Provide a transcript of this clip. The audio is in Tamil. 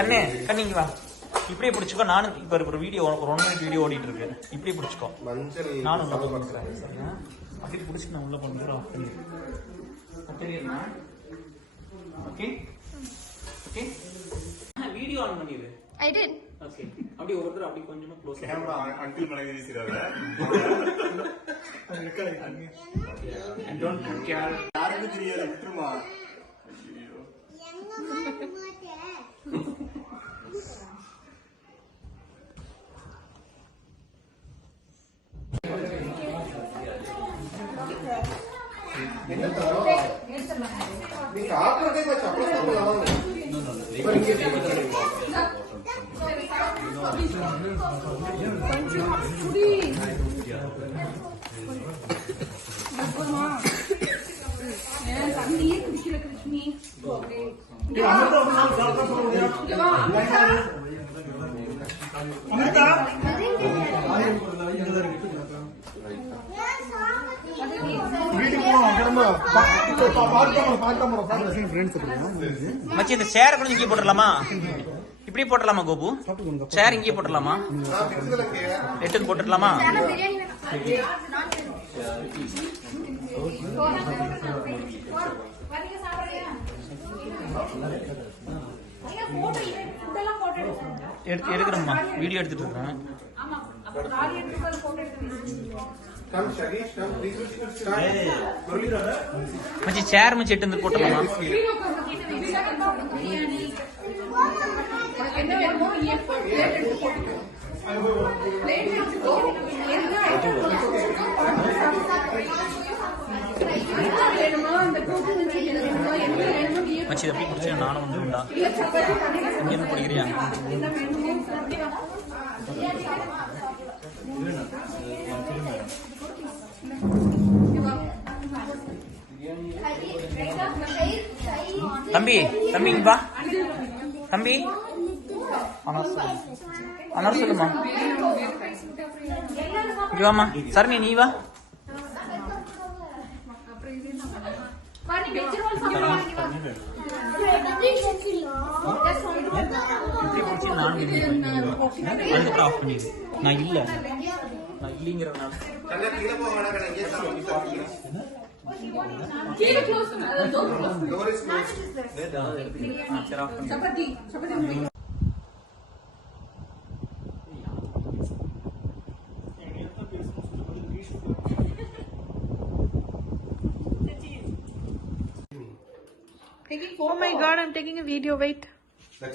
கண்ணே கண்ணு இங்க வா. இப்படியே பிடிச்சிக்கோ. நானும் இப்ப ஒரு வீடியோ, ஒரு 1 மினிட் வீடியோ ஓடிட்டு இருக்கு. இப்படியே பிடிச்சிக்கோ. நானும் உள்ள போகிறேன். அப்படி பிடிச்சி நான் உள்ள போகிறேன். Okay okay. வீடியோ ஆன் பண்ணிடு. I did. ஓகே. அப்படி ஒருத்தர் அப்படி கொஞ்சமா க்ளோஸ் கேமரா அங்கிள் மனைவி வீசிராத. I don't care. யாருக்கு தெரியாது விட்டுருமா. ஐயோ. நீங்க ஆப்ரேட்டே வச்சு அப்ளை பண்ணலாம். மச்சி இந்த சேர் கூட இங்கே போட்டுடலாமா? இப்படி போட்டுடலாமா கோபு? சேர் இங்கே போட்டுடலாமா? எட்டுக்கு போட்டுடலாமா? எடுக்கிறோம்மா, வீடியோ எடுத்துட்டு இருக்கேன். மச்சி சேர் மச்சி எட்டு வந்து போட்டுடலாமா? மச்சி எப்படி பிடிச்சா நானும் வந்து உண்டா இங்கே பிடிக்கிறியா? தம்பி தம்பி இங்க வா. தம்பி அனார் சொல்லுமா. இங்க வாமா. சரணி நீ வா. நான் இல்ல நான் இல்லைங்கிறதுனால Oh my god, I'm taking a video. Wait.